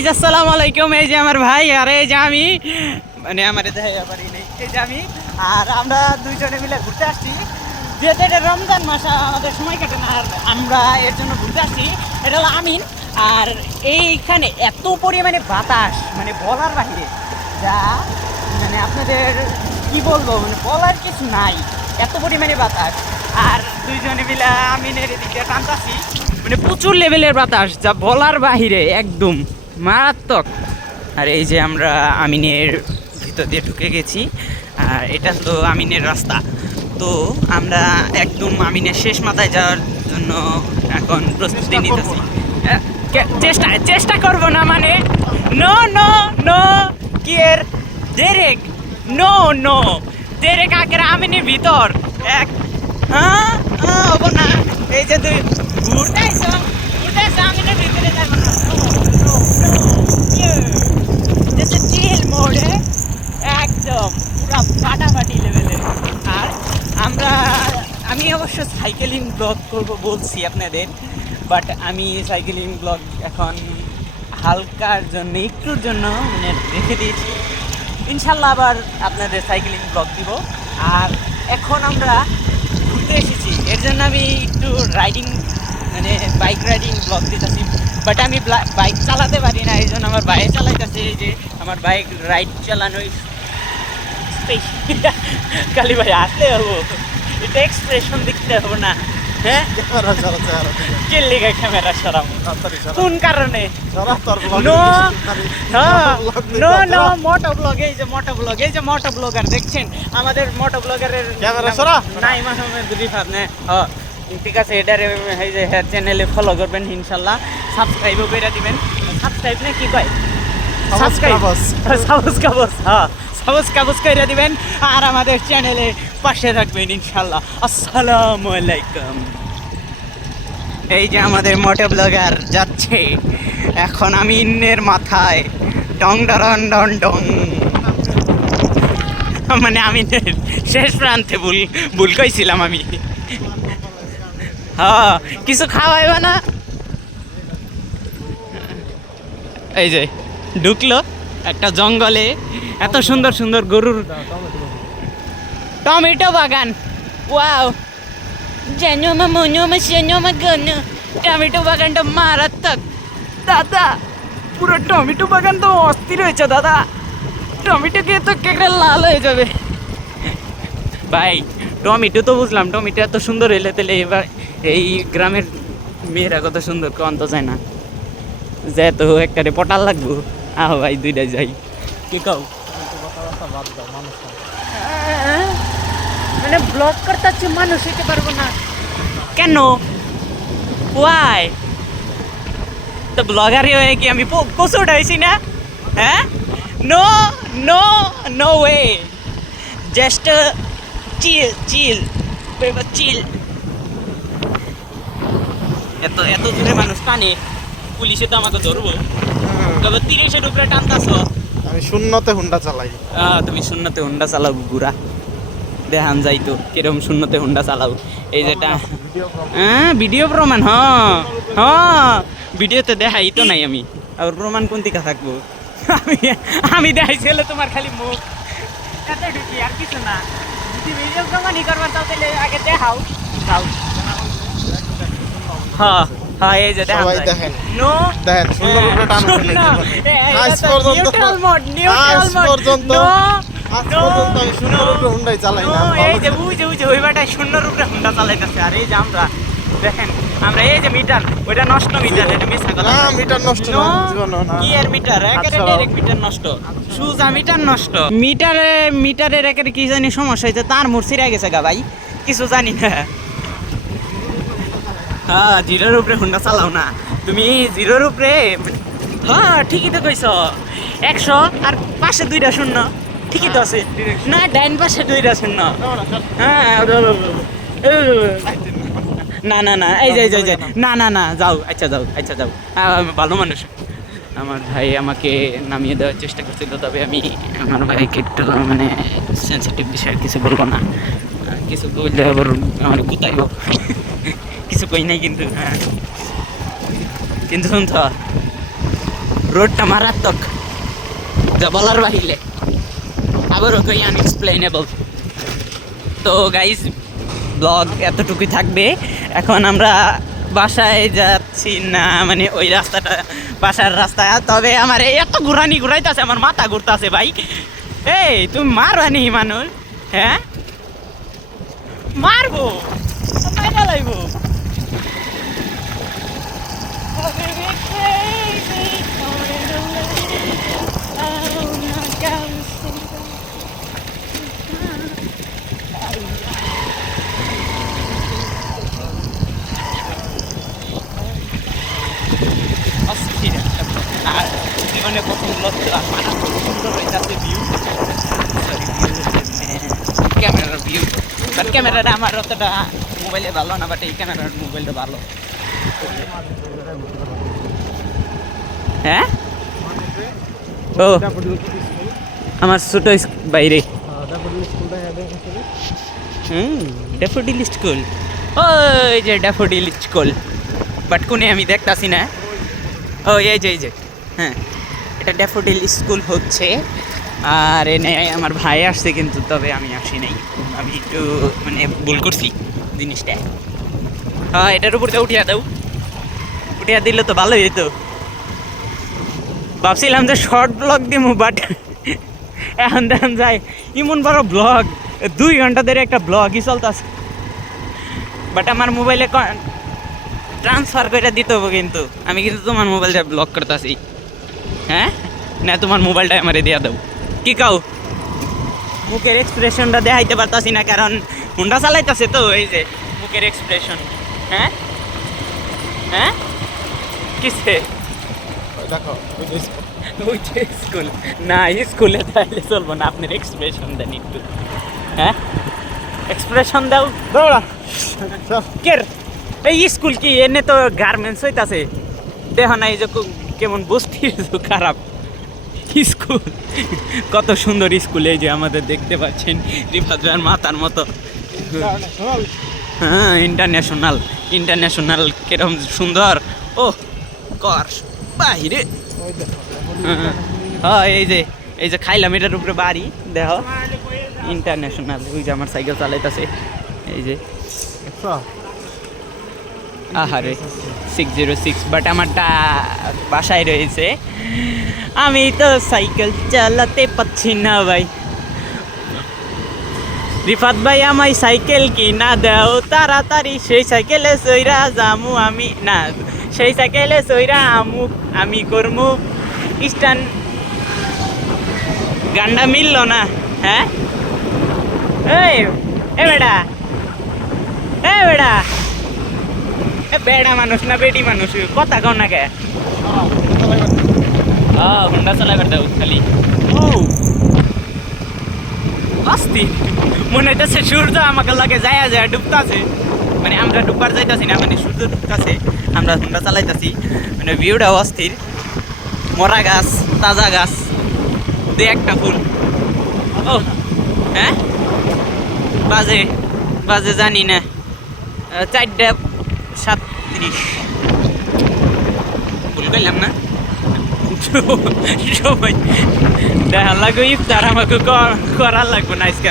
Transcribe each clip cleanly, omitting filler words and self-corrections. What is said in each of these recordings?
Guys আসসালামু আলাইকুম। এই যে আমার ভাই আর এই যে আমি, মানে আমার দেখাইয়া পারি নাই, এই যে আমি আর আমরা দুইজনে মিলে ঘুরতে আসছি। যেহেতু এটা রমজান মাস, আমাদের সময় কাটে না, আর আমরা এর জন্য ঘুরতে আসছি। এটা হলো আমিন। আর এইখানে এত পরিমাণে বাতাস, মানে বলার বাহিরে, যা মানে আপনাদের কি বলবো, মানে বলার কিছু নাই, এত পরিমাণে বাতাস। আর দুইজনে মিলে আমিনের এদিকে টানতাছি, মানে প্রচুর লেভেলের বাতাস, যা বলার বাহিরে, একদম মারাত্মক। আর এই যে আমরা আমিনের ভিতর দিয়ে ঢুকে গেছি, আর এটা তো আমিনের রাস্তা। তো আমরা একদম আমিনের শেষ মাথায় যাওয়ার জন্য এখন প্রস্তুতি নিতেছি। চেষ্টা করব না, মানে নো নো নো কি এর ডেরেক, নো নো ডেরেক আগের আমিনের ভিতর এক হবো না। এই যে তুই ঘুরতে আইসো আমিনের ভিতরে যাবো না, চিল মোড়ে একদম পুরো ফাটাফাটি লেভেলের। আর আমি অবশ্য সাইকেলিং ব্লগ করবো বলছি আপনাদের, বাট আমি সাইকেলিং ব্লগ এখন হালকার জন্য, একটুর জন্য মানে রেখে দিয়েছি। ইনশাল্লাহ আবার আপনাদের সাইকেলিং ব্লগ দিব। আর এখন আমরা ঘুরতে এসেছি, এর জন্য আমি একটু রাইডিং, মানে বাইক রাইডিং ব্লগ দিতেছি। বাট আমি বাইক চালাতে পারি না, এই জন্য আমার বাইক চালাইতেছে। এই যে আমার বাইক রাইড চালানোই কালী ভাই আসতে হবো, এটা এক্সপ্রেশন দেখতে হবো না। হ্যাঁ, ক্যামেরা সরাম কোন কারণে? মোটো ব্লগ, এই যে মোটো ব্লগ, এই যে মোটো ব্লগার দেখছেন, আমাদের মোটো ব্লগারের নাইমা আহমেদ রিফাত নে। ঠিক আছে, এটারে এই যে চ্যানেলে ফলো করবেন ইনশাল্লাহ, সাবস্ক্রাইবও করে দিবেন। সাবস্ক্রাইব না কি কয়, সাবস্ক্রাইব করে দিবেন, আর আমাদের চ্যানেলে পাশে থাকবেন ইনশাল্লাহ। আসসালামু আলাইকুম। এই যে আমাদের মোটো ব্লগার যাচ্ছে এখন আমিনের মাথায়, ডং ডরন ডন ডং, মানে আমিনের শেষ প্রান্তে ভুল কইছিলাম আমি। হ্যাঁ, কিছু খাওয়াইবা না? এই যে ঢুকলো একটা জঙ্গলে, এত সুন্দর সুন্দর গরুর টমেটো বাগান। ওয়াও, টমেটো বাগানটা মারাত্মক দাদা, পুরো টমেটো বাগান তো অস্থির হয়েছে দাদা, টমেটো খেয়ে তো কেকড়া লাল হয়ে যাবে ভাই। টমেটো তো বুঝলাম, টমেটো এত সুন্দর হইলে তাহলে এবার এই গ্রামের মেয়েরা কত সুন্দর কন তো যায় না, যেহেতু একটা পটাল লাগবো। আহ ভাই, দুইটা যাই, কি কাউ মানে ব্লগ করতে হচ্ছে, মানুষ হইতে পারবো না কেন? ওয়াই তো ব্লগারই হয়ে কি আমি পশু উঠাইছি না? হ্যাঁ, no no no way, just chill. এত দূরে মানুষ টানে, পুলিশে তো আমাকে ধরবো। তবে 30-এর উপরে টানতাছ। আমি শূন্যতে হুন্ডা চালাই। তুমি শূন্যতে হুন্ডা চালাও গুড়া, দেখান যাইতো কিরকম শূন্যতে হুন্ডা চালাও। এই যেটা ভিডিও প্রমাণ, হ্যাঁ ভিডিওতে দেখাই তো নাই আমি, আর প্রমাণ কোন দিকে থাকবো? আমি দেখাইছিল তোমার খালি মুখ, এত ঢুকি আর কিছু না। যদি ভিডিও প্রমাণই করবার চাও তাহলে আগে দেখাও। হ্যাঁ, এই যে দেখেন, নো দেখেন সুন্দর উপরে টান উঠে আজ পর্যন্ত আমি সুন্দর উপরে হুন্ডাই চালাই না। এই যে বুঝে ওই বাটায় সুন্দর উপরে হুন্ডা চালাইতেছে। আর এই যে আমরা দেখেন, আমরা এই যে মিটার, ওইটা নষ্ট মিটার, এটা মিছা কথা না, মিটার নষ্ট না, জীবন না। কি এর মিটার, একেবারে ডাইরেক্ট মিটার নষ্ট, সুজা মিটার নষ্ট। মিটারের একেবারে কি জানি সমস্যা হয়েছে, তার মোড় ছিঁড়ে গেছে গা ভাই, কিছু জানি না। হ্যাঁ, জিরোর উপরে হুন্ডা চালাও না তুমি, জিরোর উপরে। হ্যাঁ, ঠিকই তো কইছ, 100 আর পাশে 2টা শূন্য, ঠিকই তো আছে না, ডাইন পাশে 2টা শূন্য। হ্যাঁ, না এই যে না যাও, আচ্ছা যাও। ভালো মানুষ আমার ভাই আমাকে নামিয়ে দেওয়ার চেষ্টা করছিল, তবে আমি আমার ভাইকে একটু মানে সেন্সিটিভ বিষয়ে কিছু বলবো না, কিছু বললে আবার আমার কোথায় কিছু কই নাই কিন্তু। হ্যাঁ, কিন্তু শুনছ রোডটা মারাত্মক, যা বলার বাহিরে, আবারও কই আনএক্সপ্লেনেবল। তো গাইস, ব্লগ এতটুকুই থাকবে। এখন আমরা বাসায় যাচ্ছি না, মানে ওই রাস্তাটা বাসার রাস্তা। তবে আমার এই এত ঘুরাইতেছে, আমার মাথা ঘুরতেছে ভাই। এই তুমি মারবানি মানুষ? হ্যাঁ মারবো, মাইরা লাইবো। আর জীবনে প্রথম সুন্দর হইতেছে ভিউ, ক্যামেরার ভিউ। বাট ক্যামেরাটা আমার অতটা মোবাইলে ভালো না, বাট এই ক্যামেরার মোবাইলটা ভালো। হ্যাঁ ও আমার ছোট বাইরে ড্যাফোডিল স্কুল, ওই যে ড্যাফোডিল স্কুল, বাট কোনে আমি দেখতাছি না। ও এই যে হ্যাঁ, এটা ড্যাফোডিল স্কুল হচ্ছে। আর এনে আমার ভাই আসছে, কিন্তু তবে আমি আসি নাই, আমি একটু মানে ভুল করছি জিনিসটা। হ্যাঁ, এটার উপর দিয়ে উঠিয়া দিলে তো ভালোই হইতো। ভাবছিলাম যে শর্ট ব্লগ দিব, বাট এখন দেখেন যাই এমন বড় ব্লগ, 2 ঘন্টা ধরে একটা ব্লগই চলতেছে। বাট আমার মোবাইলে ট্রান্সফার করে দিতে হবে, কিন্তু আমি কিন্তু তোমার মোবাইলটা ব্লক করতেছি। হ্যাঁ না, তোমার মোবাইলটা আমারে দিয়া দাও। কি কাও, মুখের এক্সপ্রেশনটা দেখাইতে পারতাছি না, কারণ হুন্ডা চালাইতেছে তো। এই যে মুখের এক্সপ্রেশন। হ্যাঁ হ্যাঁ কিসে দেখো ওই যে স্কুল না, স্কুলে তাইলে চলবো না, আপনার এক্সপ্রেশন দেন একটু। হ্যাঁ এক্সপ্রেশন দাও। দৌড়া কের এই স্কুল কি এনে তো গার্মেন্টস হইতাছে, দেখো না এই যে কেমন বস্তির খারাপ স্কুল। কত সুন্দর স্কুল, এই যে আমাদের দেখতে পাচ্ছেন রিফাত ভাইয়ের মাথার মতো। হ্যাঁ ইন্টারন্যাশনাল কিরম সুন্দর। ও কর বাহিরে। হ্যাঁ এই যে খাইলাম, এটার উপরে বাড়ি দেখো ইন্টারন্যাশনাল। ওই যে আমার সাইকেল চালাইতেছে, এই যে আহারে 606, বাট আমারটা বাসায় রয়েছে। আমি তো সাইকেল চালাতে পারছি না ভাই। রিফাত ভাই আমায় সাইকেল কিনা দাও তাড়াতাড়ি, সেই সাইকেলে সইরা যামু আমি, না সেই সাইকেলে সইরা আমি করমু স্টান। গান্ডা মিলল না। হ্যাঁ এ বেড়া, বেড়া মানুষ না বেডি মানুষ, কথা কও না কে? হুন্ডা চালাইবার দাও খালি। ও অস্থির মনে হইতেছে সূর্য আমাকে লাগে যায় ডুবতাছে, মানে আমরা ডুববার যাইতাছি না, মানে সূর্য ডুবতাছে, আমরা হুন্ডা চালাইতাছি। মানে ভিউটা অস্থির, মরা গাছ, তাজা গাছ, 2-1টা ফুল। ও হ্যাঁ বাজে জানি না, 4:37 ভুল করলাম না? সবাই দেখা লাগবে ইফতার আমাকে করার লাগবে না আজকে।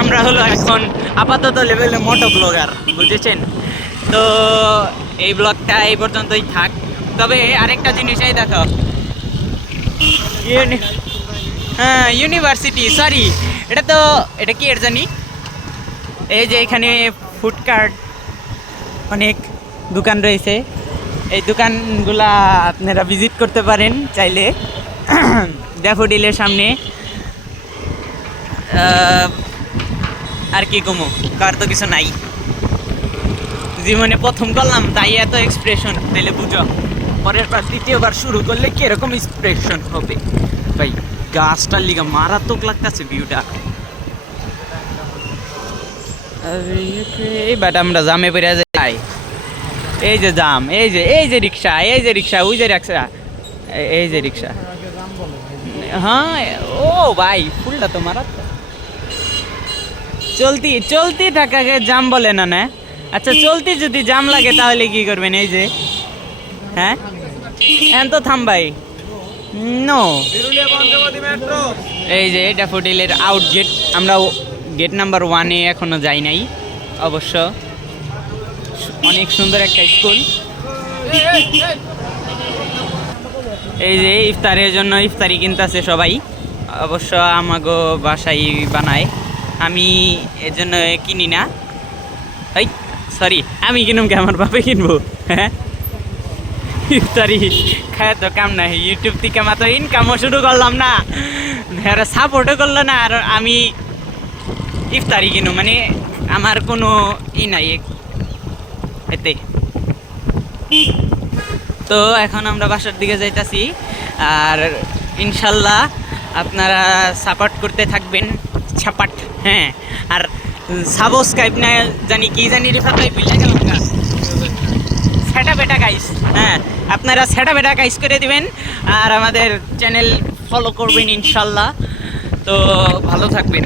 আমরা হলো এখন আপাতত লেভেলে মোটো ব্লগার, বুঝেছেন তো। এই ব্লগটা এই পর্যন্তই থাক। তবে আরেকটা জিনিস এই দেখো, হ্যাঁ ইউনিভার্সিটি, সরি এটা কি এর জানি। এই যে এখানে ফুডকার্ট অনেক দোকান রয়েছে, এই দোকানগুলা আপনারা ভিজিট করতে পারেন চাইলে। ড্যাফোডিলের সামনে আর কি কমো, কার তো কিছু নাই, জীবনে প্রথম করলাম তাই এত এক্সপ্রেশন, তাইলে বুঝো পরের বার দ্বিতীয়বার শুরু করলে কিরকম এক্সপ্রেশন হবে ভাই। গাছটার লিগা মারাত্মক লাগতেছে ভিউটা। বাট আমরা জামে পড়ে যাই, এই যে জাম, এই যে রিক্সা, ওই যে রিক্সা, এই যে রিক্সা। হ্যাঁ ও ভাই ফুলটা তো মারাত্মক। চলতি থাকাকে জাম বলে না? আচ্ছা চলতি যদি জাম লাগে তাহলে কি করবেন? এই যে হ্যাঁ এখন তো থাম ভাই নো বিরুলিয়া পঞ্চবটি মেট্রো। এই যে ড্যাফোডিলের আউট গেট, আমরা গেট নাম্বার 1-এ এখনো যাই নাই অবশ্য। অনেক সুন্দর একটা স্কুল। এই যে ইফতারের জন্য ইফতারি কিনতেছে সবাই, অবশ্য আমাগো বাসায় বানায়, আমি এর জন্য কিনি না। এই সরি, আমি কিনুম কে, আমার বাপে কিনবো। হ্যাঁ, ইফতারি খায় তো কাম নাই, ইউটিউব থেকে মাত্র ইনকামও শুরু করলাম না, এরা সাপোর্টও করলো না, আর আমি ইফতারি কিনু, মানে আমার কোনো ই নাই এতে। তো এখন আমরা বাসার দিকে যাইতাছি, আর ইনশাল্লাহ আপনারা সাপোর্ট করতে থাকবেন, ছাপাট। হ্যাঁ, আর সাবস্ক্রাইব না জানি কি জানি রেফার ভাই ভুলে গেলাম না, সেটা বেটা গাইস। হ্যাঁ, আপনারা সেটা বেটা গাইস করে দিবেন, আর আমাদের চ্যানেল ফলো করবেন ইনশাল্লাহ। তো ভালো থাকবেন।